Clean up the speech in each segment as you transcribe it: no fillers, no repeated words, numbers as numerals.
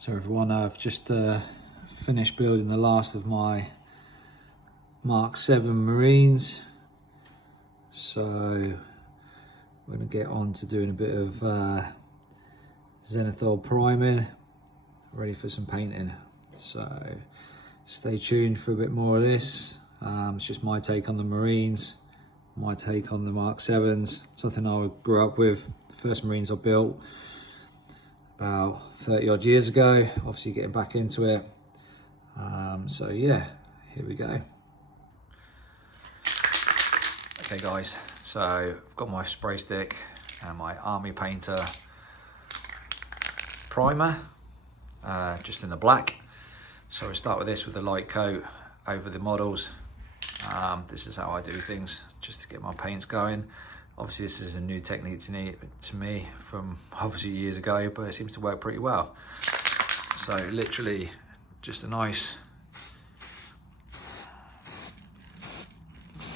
So everyone, I've just finished building the last of my Mark 7 Marines. So we're going to get on to doing a bit of Zenithal priming, ready for some painting. So stay tuned for a bit more of this. It's just my take on the Marines, my take on the Mark 7s, something I grew up with. The first Marines I built about 30 odd years ago, obviously getting back into it. So yeah, here we go. Okay guys, so I've got my spray stick and my Army Painter primer, just in the black. So we start with this with a light coat over the models. This is how I do things, just to get my paints going. Obviously this is a new technique to me from obviously years ago, but it seems to work pretty well. So literally just a nice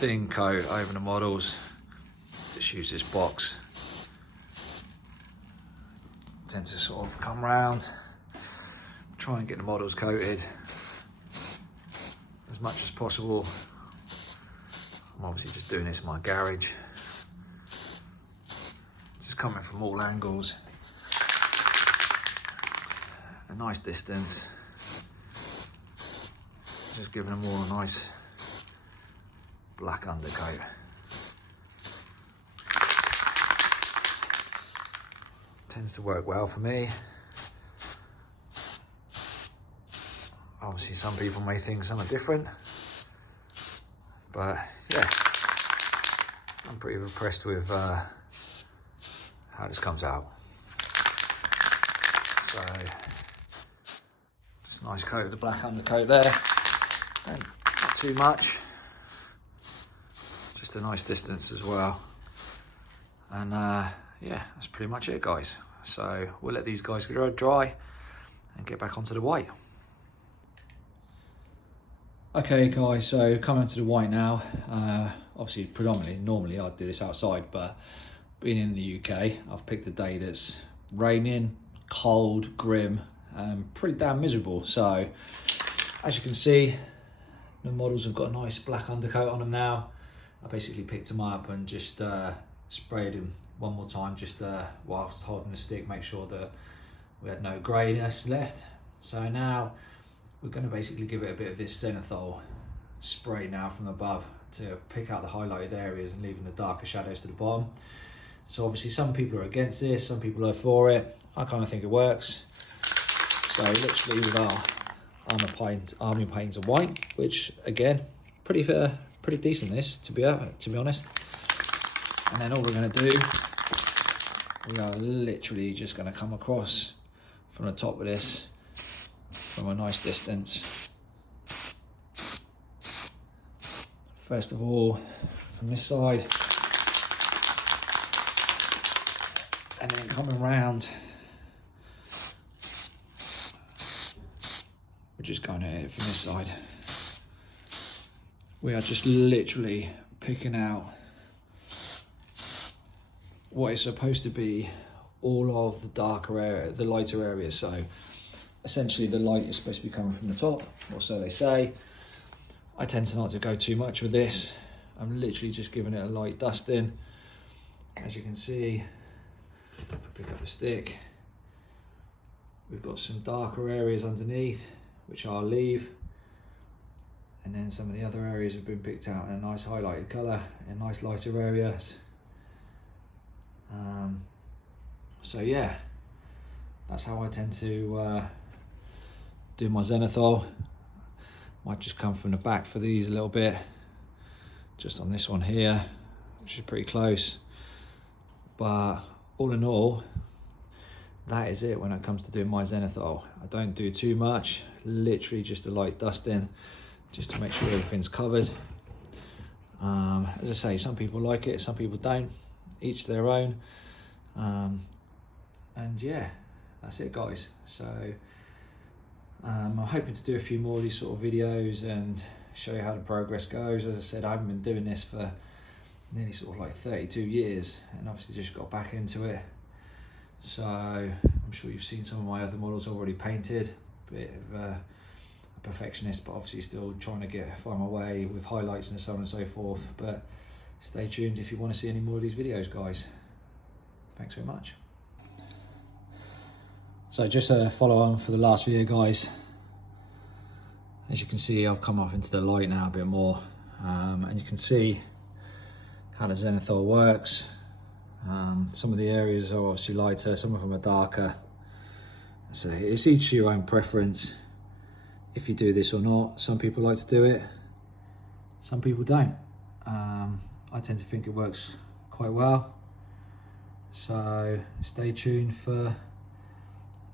thin coat over the models. Just use this box. Tend to sort of come round, try and get the models coated as much as possible. I'm obviously just doing this in my garage. Just coming from all angles. A nice distance. Just giving them all a nice black undercoat. Tends to work well for me. Obviously some people may think something different, but yeah, I'm pretty impressed with how this comes out. So just a nice coat of the black undercoat there, and not too much, just a nice distance as well. And yeah, that's pretty much it guys. So we'll let these guys dry and get back onto the white. Okay guys, so coming to the white now. Obviously normally I'd do this outside, but being in the UK, I've picked a day that's raining, cold, grim, and pretty damn miserable. So as you can see, the models have got a nice black undercoat on them now. I basically picked them up and just sprayed them one more time, just whilst holding the stick, make sure that we had no greyness left. So now we're going to basically give it a bit of this Zenithal spray now from above to pick out the highlighted areas and leaving the darker shadows to the bottom. So obviously some people are against this, some people are for it. I kind of think it works. So literally with our Army Painter white, which again, pretty decent this, to be honest. And then all we're going to do, we are literally just going to come across from the top of this from a nice distance. First of all, from this side, and then coming round, we're just going at it from this side. We are just literally picking out what is supposed to be all of the darker area, the lighter areas. So essentially the light is supposed to be coming from the top, or so they say. I tend to not to go too much with this. I'm literally just giving it a light dusting. As you can see, pick up the stick. We've got some darker areas underneath, which I'll leave. And then some of the other areas have been picked out in a nice highlighted colour, in nice lighter areas. So yeah, that's how I tend to do my Zenithal. Might just come from the back for these a little bit, just on this one here, which is pretty close. But all in all, that is it when it comes to doing my Zenithal. I don't do too much, literally just a light dusting, just to make sure everything's covered. As I say, some people like it, some people don't, each their own. And yeah, that's it guys. So I'm hoping to do a few more of these sort of videos and show you how the progress goes. As I said, I haven't been doing this for nearly sort of like 32 years, and obviously just got back into it. So I'm I'm sure you've seen some of my other models already painted. Bit of a perfectionist, but obviously still trying to find my way with highlights and so on and so forth. But stay tuned if you want to see any more of these videos, guys. Thanks very much. So just a follow on for the last video, guys. As you can see, I've come up into the light now a bit more, and you can see how the Zenithal works. Some of the areas are obviously lighter, some of them are darker. So it's each to your own preference if you do this or not. Some people like to do it, some people don't. I tend to think it works quite well. So stay tuned for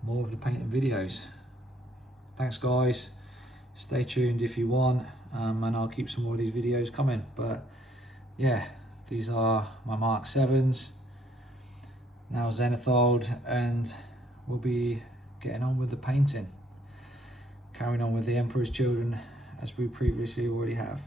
more of the painting videos. Thanks, guys. Stay tuned if you want, and I'll keep some more of these videos coming. But yeah, these are my Mark 7s, now Zenithal, and we'll be getting on with the painting, carrying on with the Emperor's Children as we previously already have.